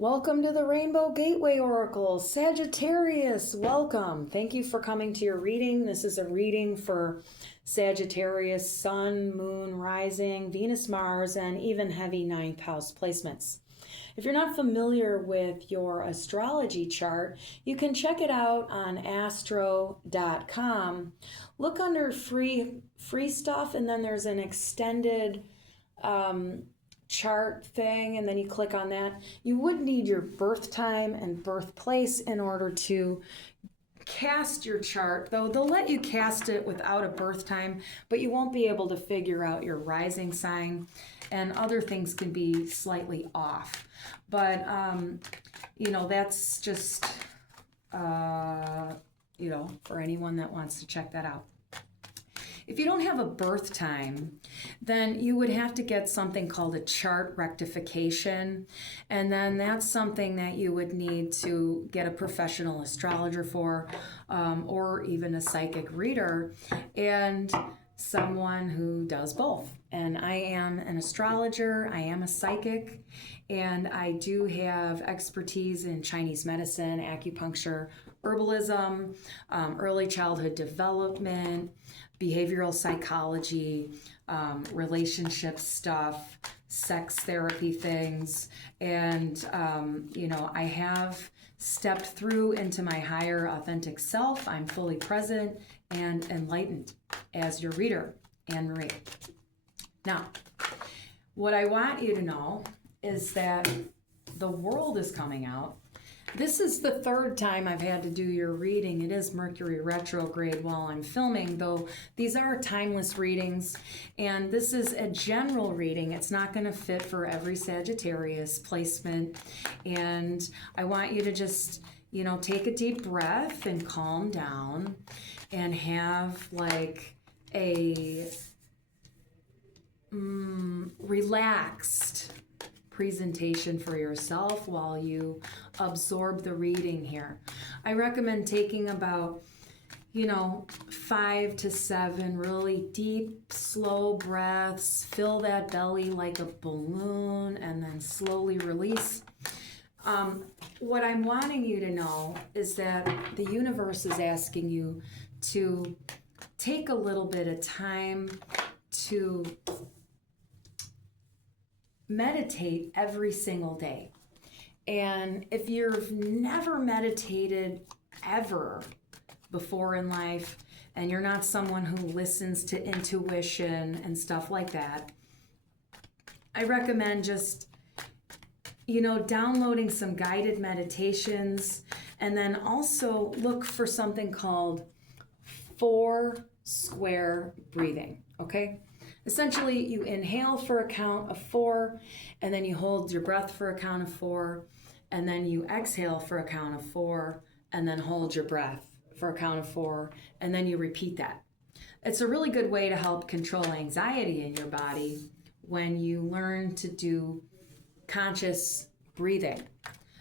Welcome to the Rainbow Gateway Oracle. Sagittarius, welcome. Thank you for coming to your reading. This is a reading for Sagittarius, Sun, Moon, Rising, Venus, Mars, and even heavy ninth house placements. If you're not familiar with your astrology chart, you can check it out on astro.com. Look under free stuff, and then there's an extended chart thing, and then you click on that. You would need your birth time and birthplace in order to cast your chart, though they'll let you cast it without a birth time, but you won't be able to figure out your rising sign, and other things can be slightly off. But that's just for anyone that wants to check that out. If you don't have a birth time, then you would have to get something called a chart rectification. And then that's something that you would need to get a professional astrologer for, or even a psychic reader, and someone who does both. And I am an astrologer, I am a psychic, and I do have expertise in Chinese medicine, acupuncture, herbalism, early childhood development, behavioral psychology, relationship stuff, sex therapy things. And, I have stepped through into my higher authentic self. I'm fully present and enlightened as your reader, Anne Marie. Now, what I want you to know is that the world is coming out. This is the third time I've had to do your reading. It is Mercury retrograde while I'm filming, though these are timeless readings, and this is a general reading. It's not going to fit for every Sagittarius placement, and I want you to just, take a deep breath and calm down and have like a relaxed presentation for yourself while you absorb the reading here. I recommend taking about 5 to 7 really deep, slow breaths. Fill that belly like a balloon and then slowly release. What I'm wanting you to know is that the universe is asking you to take a little bit of time to meditate every single day. And if you've never meditated ever before in life, and you're not someone who listens to intuition and stuff like that, I recommend just, downloading some guided meditations, and then also look for something called 4 square breathing, okay? Essentially, you inhale for a count of 4, and then you hold your breath for a count of 4, and then you exhale for a count of 4, and then hold your breath for a count of 4, and then you repeat that. It's a really good way to help control anxiety in your body when you learn to do conscious breathing,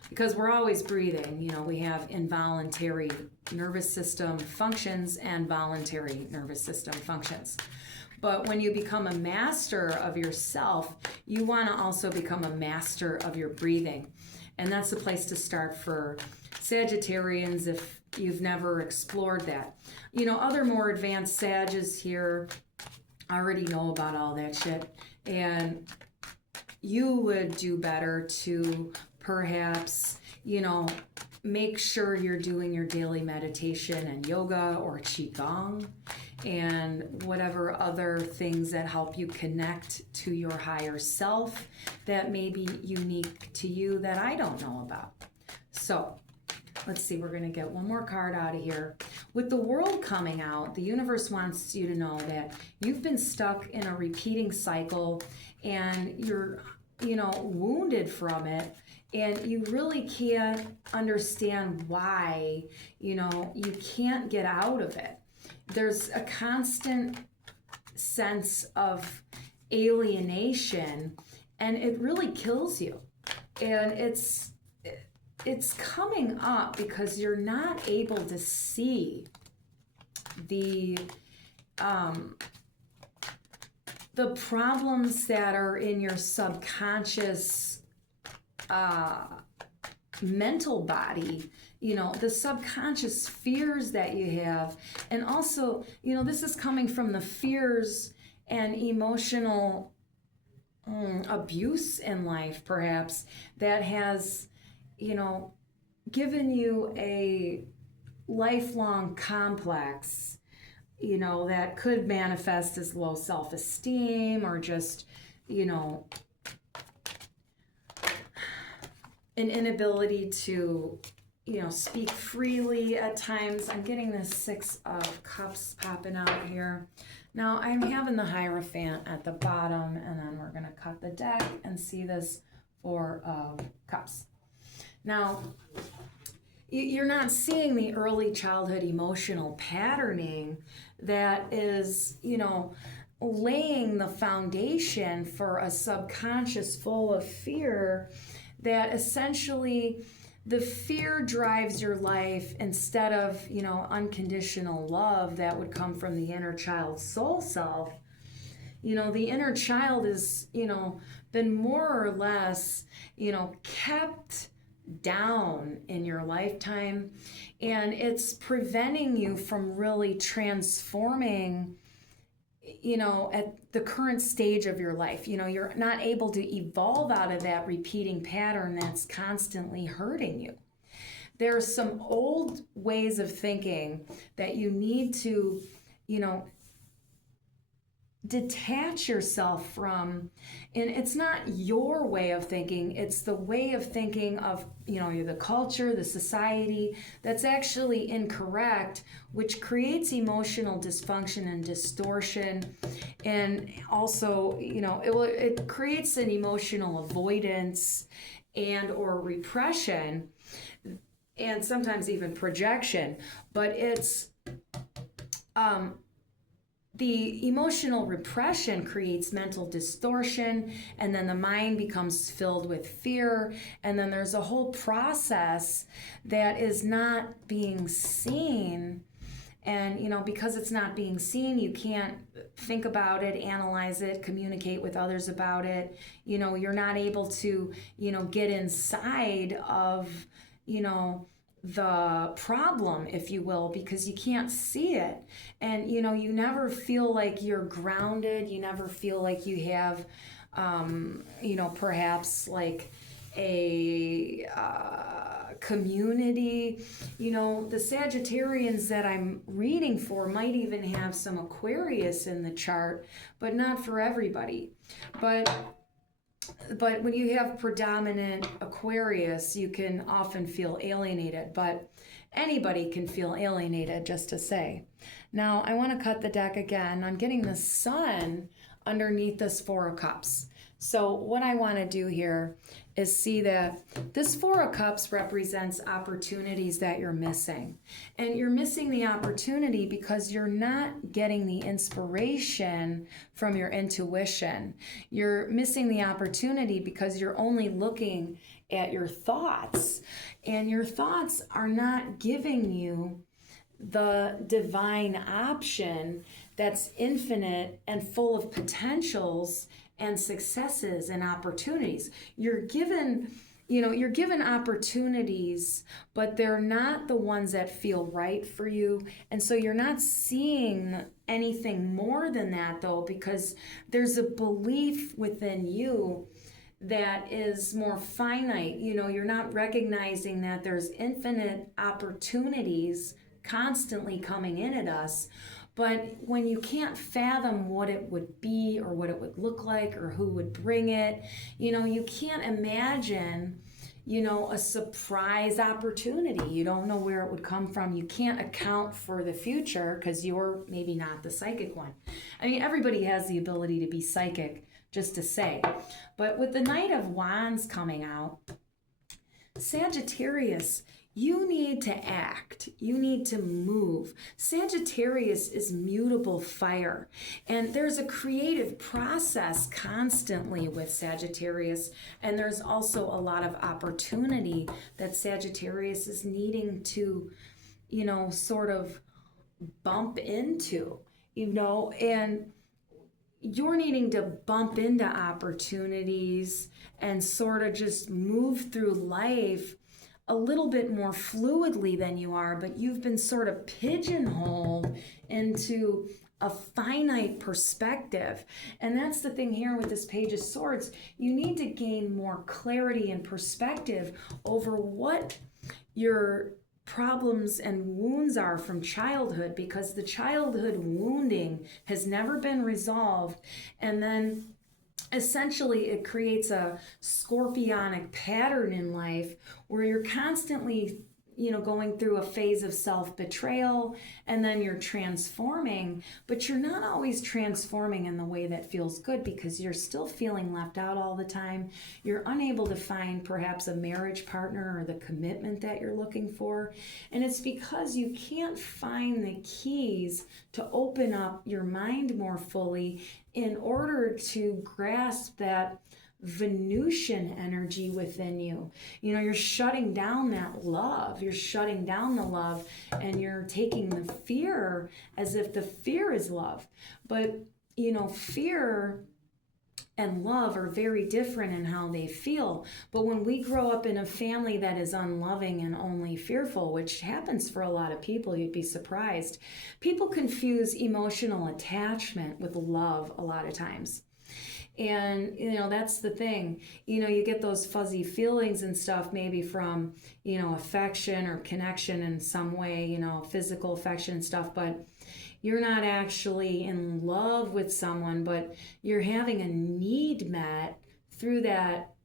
because we're always breathing. We have involuntary nervous system functions and voluntary nervous system functions. But when you become a master of yourself, you want to also become a master of your breathing. And that's the place to start for Sagittarians if you've never explored that. Other more advanced Sages here already know about all that shit. And you would do better to perhaps, make sure you're doing your daily meditation and yoga or qigong and whatever other things that help you connect to your higher self that may be unique to you that I don't know about. So let's see, we're going to get one more card out of here. With the world coming out, the universe wants you to know that you've been stuck in a repeating cycle and you're, wounded from it. And you really can't understand why, you can't get out of it. There's a constant sense of alienation, and it really kills you. And it's coming up because you're not able to see the problems that are in your subconscious mental body, the subconscious fears that you have. And also, this is coming from the fears and emotional abuse in life, perhaps, that has, given you a lifelong complex, that could manifest as low self-esteem or just, an inability to, speak freely at times. I'm getting this 6 of Cups popping out here. Now I'm having the Hierophant at the bottom, and then we're going to cut the deck and see this 4 of Cups. Now, you're not seeing the early childhood emotional patterning that is, laying the foundation for a subconscious full of fear, that essentially the fear drives your life instead of, unconditional love that would come from the inner child soul self. The inner child is, been more or less, kept down in your lifetime, and it's preventing you from really transforming, at the current stage of your life. You're not able to evolve out of that repeating pattern that's constantly hurting you. There are some old ways of thinking that you need to, detach yourself from, and it's not your way of thinking, it's the way of thinking of, the culture, the society, that's actually incorrect, which creates emotional dysfunction and distortion. And also, it creates an emotional avoidance and or repression, and sometimes even projection. But it's the emotional repression creates mental distortion, and then the mind becomes filled with fear, and then there's a whole process that is not being seen. And, because it's not being seen, you can't think about it, analyze it, communicate with others about it. You're not able to, get inside of, the problem, if you will, because you can't see it. And, you never feel like you're grounded. You never feel like you have, perhaps like a community. The Sagittarians that I'm reading for might even have some Aquarius in the chart, but not for everybody. But when you have predominant Aquarius, you can often feel alienated, but anybody can feel alienated, just to say. Now, I want to cut the deck again. I'm getting the Sun underneath this 4 of Cups. So what I want to do here is see that this 4 of Cups represents opportunities that you're missing. And you're missing the opportunity because you're not getting the inspiration from your intuition. You're missing the opportunity because you're only looking at your thoughts. And your thoughts are not giving you the divine option that's infinite and full of potentials and successes and opportunities. You're given opportunities, but they're not the ones that feel right for you. And so you're not seeing anything more than that, though, because there's a belief within you that is more finite. You're not recognizing that there's infinite opportunities constantly coming in at us. But when you can't fathom what it would be or what it would look like or who would bring it, you can't imagine, a surprise opportunity. You don't know where it would come from. You can't account for the future because you're maybe not the psychic one. I mean, everybody has the ability to be psychic, just to say. But with the Knight of Wands coming out, Sagittarius, you need to act. You need to move. Sagittarius is mutable fire. And there's a creative process constantly with Sagittarius. And there's also a lot of opportunity that Sagittarius is needing to, sort of bump into, and you're needing to bump into opportunities and sort of just move through life a little bit more fluidly than you are, but you've been sort of pigeonholed into a finite perspective. And that's the thing here with this Page of Swords. You need to gain more clarity and perspective over what your problems and wounds are from childhood, because the childhood wounding has never been resolved. And then essentially it creates a scorpionic pattern in life where you're constantly going through a phase of self-betrayal, and then you're transforming, but you're not always transforming in the way that feels good, because you're still feeling left out all the time. You're unable to find perhaps a marriage partner or the commitment that you're looking for. And it's because you can't find the keys to open up your mind more fully in order to grasp that Venusian energy within you. You're shutting down that love. You're shutting down the love, and you're taking the fear as if the fear is love. But, fear and love are very different in how they feel. But when we grow up in a family that is unloving and only fearful, which happens for a lot of people, you'd be surprised. People confuse emotional attachment with love a lot of times. And, that's the thing. You get those fuzzy feelings and stuff, maybe from, affection or connection in some way, physical affection and stuff, but you're not actually in love with someone, but you're having a need met through that,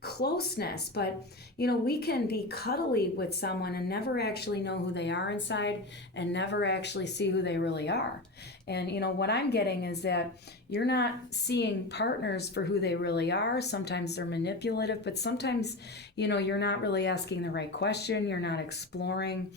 closeness. But, we can be cuddly with someone and never actually know who they are inside, and never actually see who they really are. And, what I'm getting is that you're not seeing partners for who they really are. Sometimes they're manipulative, but sometimes, you're not really asking the right question. You're not exploring,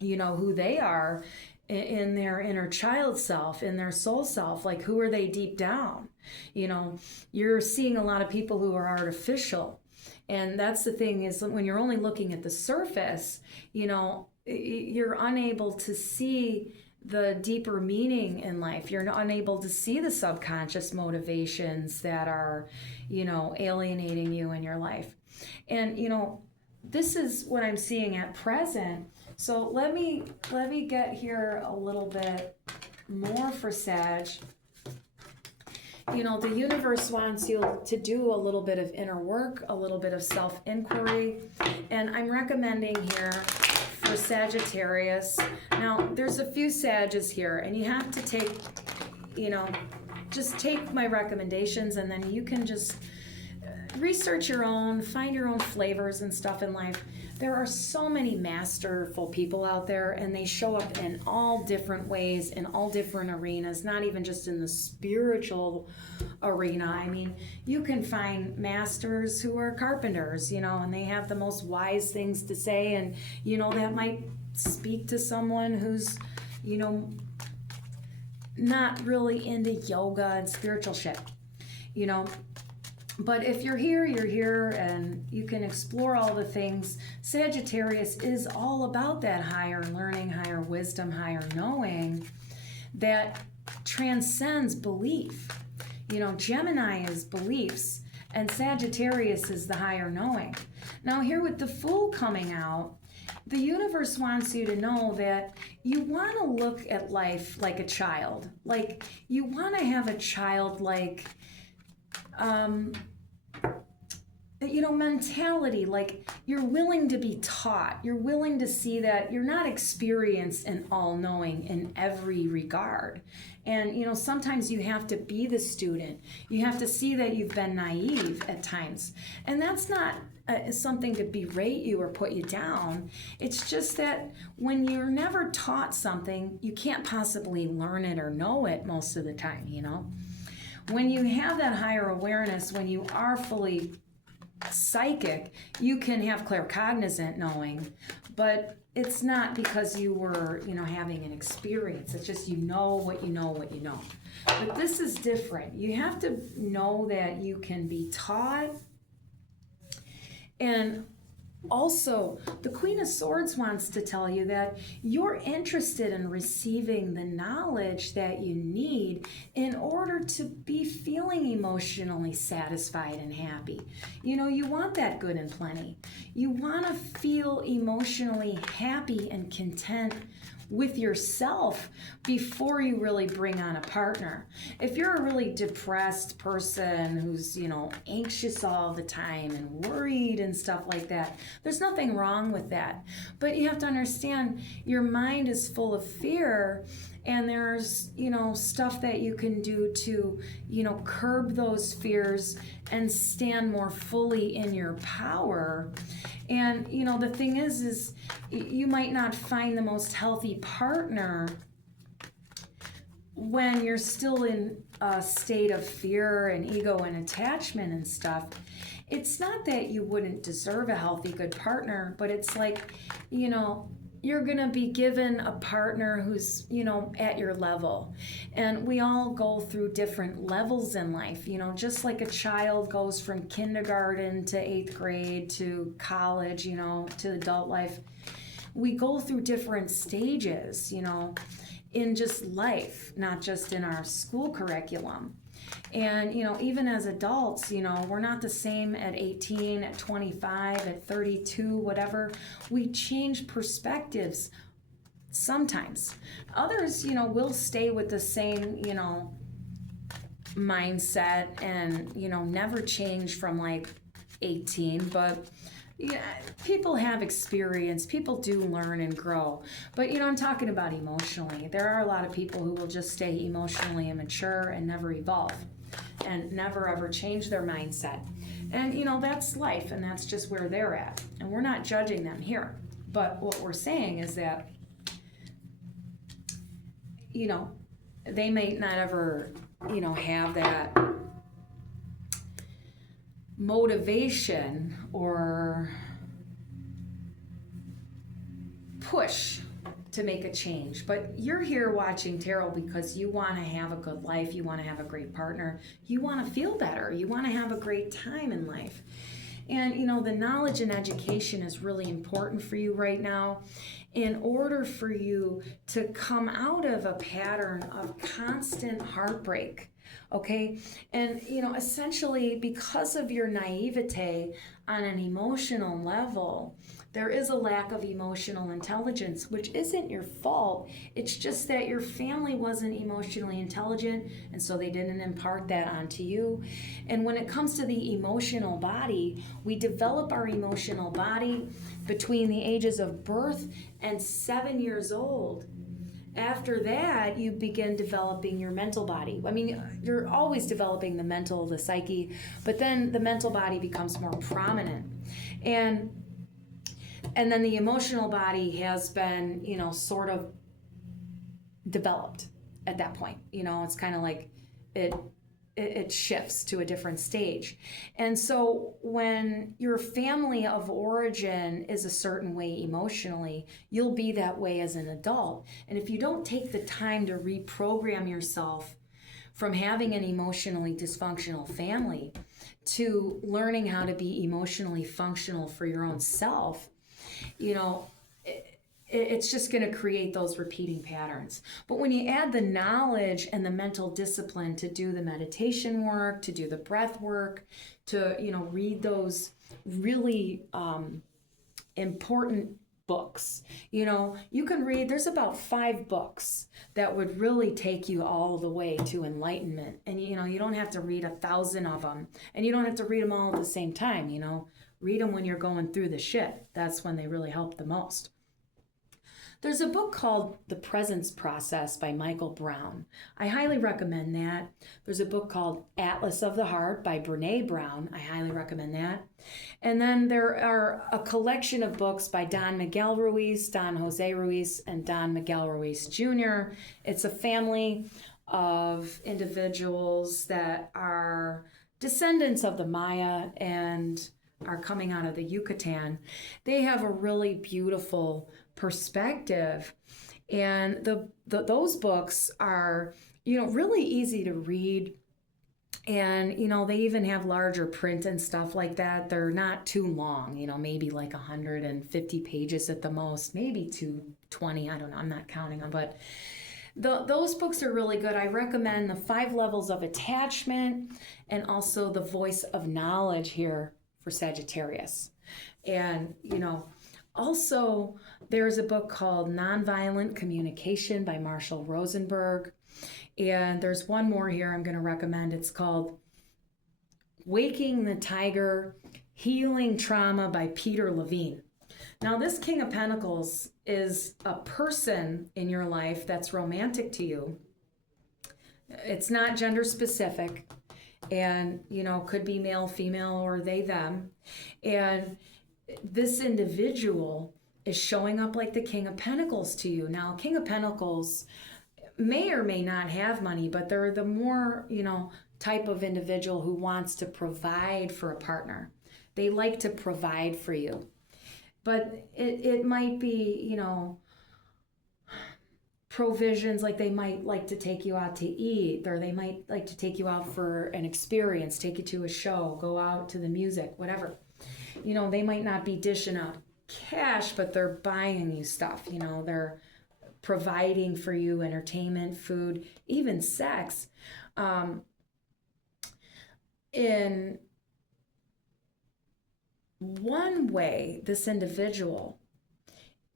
who they are in their inner child self, in their soul self. Like, who are they deep down? You're seeing a lot of people who are artificial. And that's the thing, is when you're only looking at the surface, you're unable to see the deeper meaning in life. You're unable to see the subconscious motivations that are, alienating you in your life. And, this is what I'm seeing at present. So let me get here a little bit more for Sag. The universe wants you to do a little bit of inner work, a little bit of self-inquiry. And I'm recommending here for Sagittarius. Now, there's a few Sages here, and you have to take, just take my recommendations, and then you can just research your own, find your own flavors and stuff in life. There are so many masterful people out there, and they show up in all different ways, in all different arenas, not even just in the spiritual arena. I mean, you can find masters who are carpenters, and they have the most wise things to say, and, that might speak to someone who's, not really into yoga and spiritual shit, But if you're here, and you can explore all the things. Sagittarius is all about that higher learning, higher wisdom, higher knowing that transcends belief. Gemini is beliefs, and Sagittarius is the higher knowing. Now, here with the Fool coming out, the universe wants you to know that you want to look at life like a child. Like, you want to have a childlike mentality. Like, you're willing to be taught. You're willing to see that you're not experienced and all-knowing in every regard. And, sometimes you have to be the student. You have to see that you've been naive at times. And that's not something to berate you or put you down. It's just that when you're never taught something, you can't possibly learn it or know it most of the time, When you have that higher awareness, when you are fully psychic, you can have claircognizant knowing, but it's not because you were, having an experience. It's just what you know. But this is different. You have to know that you can be taught. And also, the Queen of Swords wants to tell you that you're interested in receiving the knowledge that you need in order to be feeling emotionally satisfied and happy. You want that good and plenty. you want to feel emotionally happy and content with yourself before you really bring on a partner. If you're a really depressed person who's, anxious all the time and worried and stuff like that, there's nothing wrong with that. But you have to understand your mind is full of fear, and there's, stuff that you can do to, curb those fears and stand more fully in your power. And, the thing is you might not find the most healthy partner when you're still in a state of fear and ego and attachment and stuff. It's not that you wouldn't deserve a healthy, good partner, but it's like, you're going to be given a partner who's, at your level. And we all go through different levels in life, just like a child goes from kindergarten to 8th grade to college, to adult life. We go through different stages, in just life, not just in our school curriculum. And, even as adults, we're not the same at 18, at 25, at 32, whatever. We change perspectives sometimes. Others, will stay with the same, mindset and, never change from like 18. But yeah, people have experience. People do learn and grow. But, I'm talking about emotionally. There are a lot of people who will just stay emotionally immature and never evolve and never ever change their mindset. And, that's life, and that's just where they're at. And we're not judging them here. But what we're saying is that, they may not ever, have that motivation or push to make a change. But you're here watching tarot because you want to have a good life, you want to have a great partner, you want to feel better, you want to have a great time in life. And the knowledge and education is really important for you right now in order for you to come out of a pattern of constant heartbreak. Okay, and essentially because of your naivete on an emotional level, there is a lack of emotional intelligence, which isn't your fault. It's just that your family wasn't emotionally intelligent, and so they didn't impart that onto you. And when it comes to the emotional body, we develop our emotional body between the ages of birth and 7 years old. After that, you begin developing your mental body. I mean, you're always developing the mental, the psyche, but then the mental body becomes more prominent. And then the emotional body has been, sort of developed at that point. It's kind of like it shifts to a different stage. And so when your family of origin is a certain way emotionally, you'll be that way as an adult. And if you don't take the time to reprogram yourself from having an emotionally dysfunctional family to learning how to be emotionally functional for your own self, it's just going to create those repeating patterns. But when you add the knowledge and the mental discipline to do the meditation work, to do the breath work, to, read those really important books, you can read, there's about 5 books that would really take you all the way to enlightenment. And, you don't have to read 1,000 of them, and you don't have to read them all at the same time, Read them when you're going through the shit. That's when they really help the most. There's a book called The Presence Process by Michael Brown. I highly recommend that. There's a book called Atlas of the Heart by Brene Brown. I highly recommend that. And then there are a collection of books by Don Miguel Ruiz, Don Jose Ruiz, and Don Miguel Ruiz Jr. It's a family of individuals that are descendants of the Maya and are coming out of the Yucatan. They have a really beautiful perspective, and those books are really easy to read, and they even have larger print and stuff like that. They're not too long, maybe like 150 pages at the most, maybe 220. I don't know, I'm not counting them, but those books are really good. I recommend The 5 Levels of Attachment and also The Voice of Knowledge here for Sagittarius. And, also there's a book called Nonviolent Communication by Marshall Rosenberg. And there's one more here I'm going to recommend. It's called Waking the Tiger, Healing Trauma by Peter Levine. Now, this King of Pentacles is a person in your life that's romantic to you. It's not gender specific, and, could be male, female, or they, them. And this individual is showing up like the King of Pentacles to you. Now, King of Pentacles may or may not have money, but they're the more, type of individual who wants to provide for a partner. They like to provide for you. But it might be, provisions, like they might like to take you out to eat, or they might like to take you out for an experience, take you to a show, go out to the music, whatever. They might not be dishing out cash, but they're buying you stuff. They're providing for you entertainment, food, even sex. In one way, this individual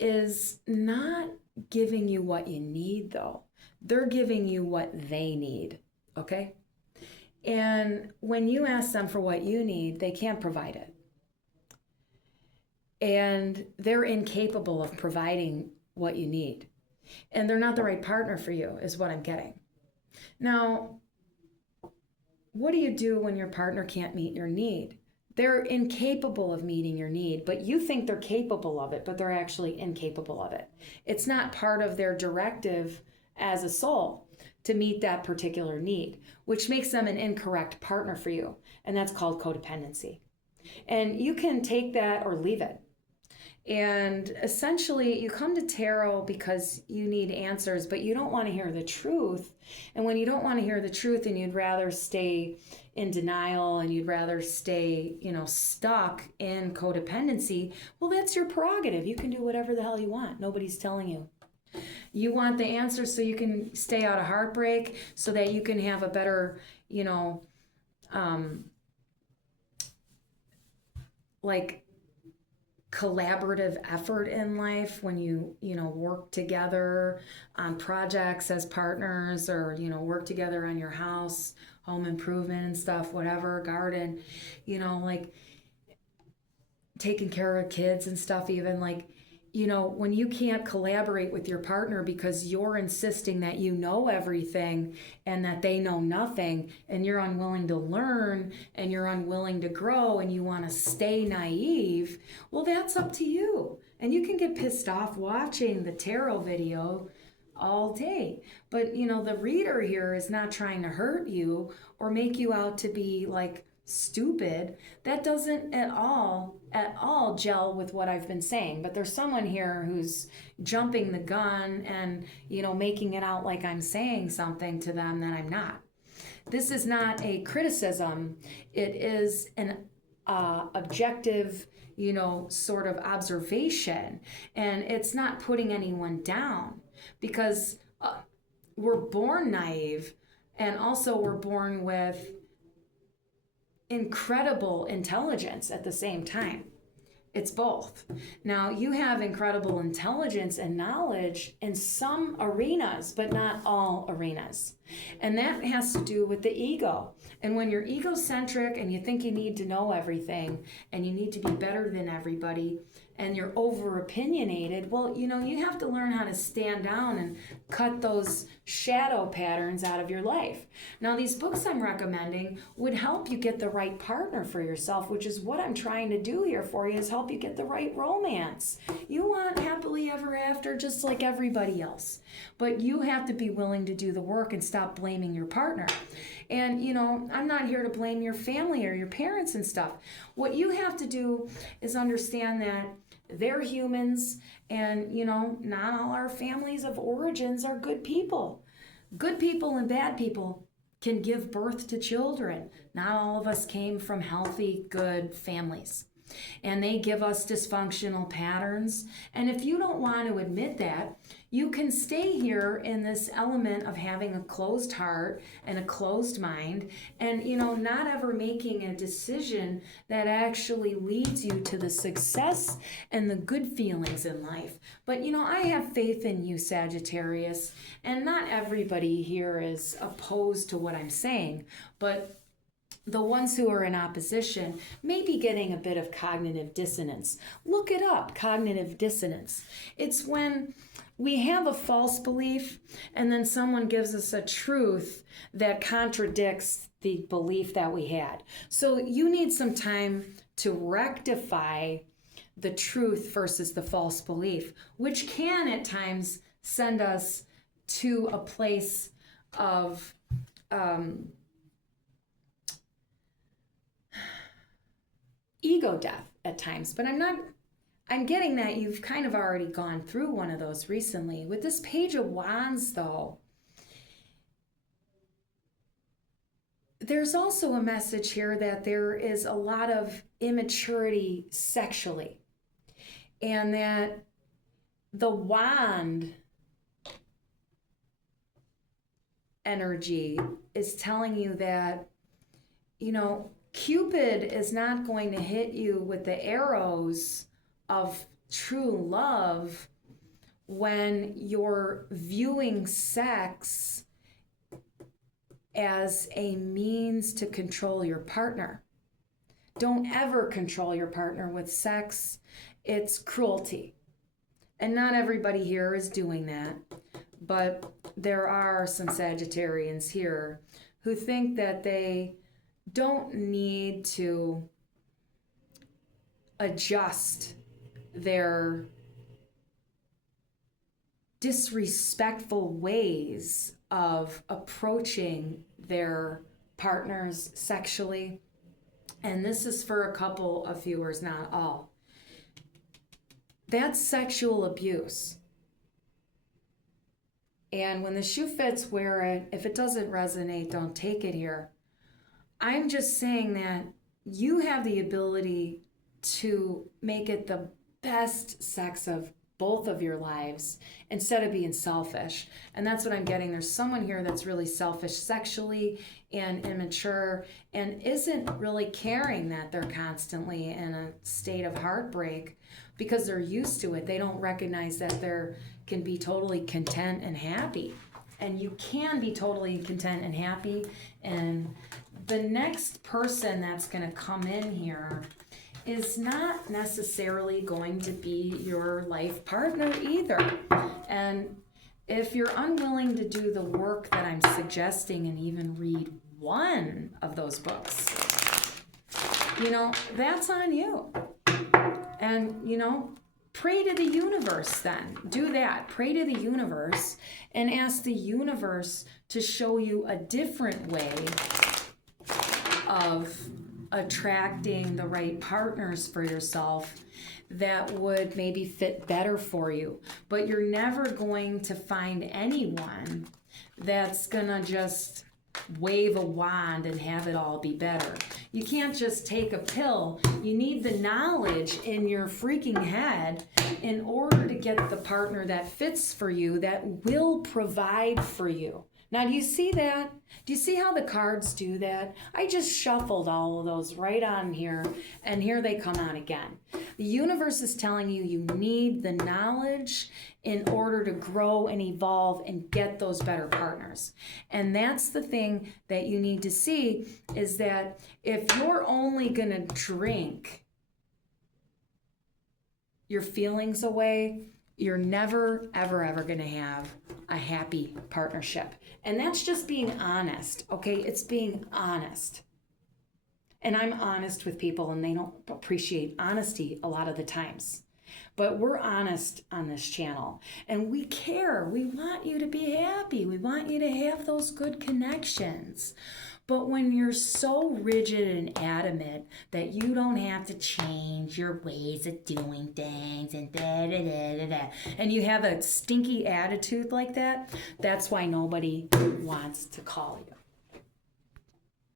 is not giving you what you need, though. They're giving you what they need, okay? And when you ask them for what you need, they can't provide it. And they're incapable of providing what you need. And they're not the right partner for you, is what I'm getting. Now, what do you do when your partner can't meet your need? They're incapable of meeting your need, but you think they're capable of it, but they're actually incapable of it. It's not part of their directive as a soul to meet that particular need, which makes them an incorrect partner for you. And that's called codependency. And you can take that or leave it. And essentially, you come to tarot because you need answers, but you don't want to hear the truth. And when you don't want to hear the truth and you'd rather stay in denial and you'd rather stay, stuck in codependency, well, that's your prerogative. You can do whatever the hell you want. Nobody's telling you. You want the answers so you can stay out of heartbreak, so that you can have a better, collaborative effort in life when you work together on projects as partners, or work together on your house, home improvement and stuff, whatever, garden, taking care of kids and stuff, even when you can't collaborate with your partner because you're insisting that you know everything and that they know nothing, and you're unwilling to learn and you're unwilling to grow and you want to stay naive, well, that's up to you. And you can get pissed off watching the tarot video all day. But, the reader here is not trying to hurt you or make you out to be stupid. That doesn't at all gel with what I've been saying. But there's someone here who's jumping the gun and making it out like I'm saying something to them that I'm not. This is not a criticism. It is an objective sort of observation, and it's not putting anyone down, because we're born naive, and also we're born with incredible intelligence at the same time. It's both. Now, you have incredible intelligence and knowledge in some arenas, but not all arenas. And that has to do with the ego. And when you're egocentric and you think you need to know everything and you need to be better than everybody, and you're over opinionated, well, you have to learn how to stand down and cut those shadow patterns out of your life. Now, these books I'm recommending would help you get the right partner for yourself, which is what I'm trying to do here for you, is help you get the right romance. You want happily ever after just like everybody else, but you have to be willing to do the work and stop blaming your partner. And, I'm not here to blame your family or your parents and stuff. What you have to do is understand that they're humans, and, not all our families of origins are good people. Good people and bad people can give birth to children. Not all of us came from healthy, good families. and they give us dysfunctional patterns. And if you don't want to admit that, you can stay here in this element of having a closed heart and a closed mind, and not ever making a decision that actually leads you to the success and the good feelings in life. But I have faith in you, Sagittarius, and not everybody here is opposed to what I'm saying, but the ones who are in opposition may be getting a bit of cognitive dissonance. Look it up, cognitive dissonance. It's when we have a false belief and then someone gives us a truth that contradicts the belief that we had. So you need some time to rectify the truth versus the false belief, which can at times send us to a place of ego death at times. But I'm getting that you've kind of already gone through one of those recently. With this Page of Wands, though, there's also a message here that there is a lot of immaturity sexually, and that the wand energy is telling you that, Cupid is not going to hit you with the arrows of true love when you're viewing sex as a means to control your partner. Don't ever control your partner with sex. It's cruelty. And not everybody here is doing that, but there are some Sagittarians here who think that they don't need to adjust their disrespectful ways of approaching their partners sexually. And this is for a couple of viewers, not all. That's sexual abuse. And when the shoe fits, wear it. If it doesn't resonate, don't take it here. I'm just saying that you have the ability to make it the best sex of both of your lives instead of being selfish. And that's what I'm getting. There's someone here that's really selfish sexually and immature and isn't really caring that they're constantly in a state of heartbreak because they're used to it. They don't recognize that they can be totally content and happy. And you can be totally content and happy. And the next person that's going to come in here is not necessarily going to be your life partner either. And if you're unwilling to do the work that I'm suggesting and even read one of those books, that's on you. And, pray to the universe then. Do that. Pray to the universe and ask the universe to show you a different way of attracting the right partners for yourself that would maybe fit better for you. But you're never going to find anyone that's gonna just wave a wand and have it all be better. You can't just take a pill. You need the knowledge in your freaking head in order to get the partner that fits for you, that will provide for you. Now, do you see that? Do you see how the cards do that? I just shuffled all of those right on here, and here they come out again. The universe is telling you you need the knowledge in order to grow and evolve and get those better partners. And that's the thing that you need to see, is that if you're only going to drink your feelings away, you're never, ever, ever going to have a happy partnership. And that's just being honest, okay? It's being honest. And I'm honest with people, and they don't appreciate honesty a lot of the times. But we're honest on this channel, and we care. We want you to be happy. We want you to have those good connections. But when you're so rigid and adamant that you don't have to change your ways of doing things and and you have a stinky attitude like that, that's why nobody wants to call you.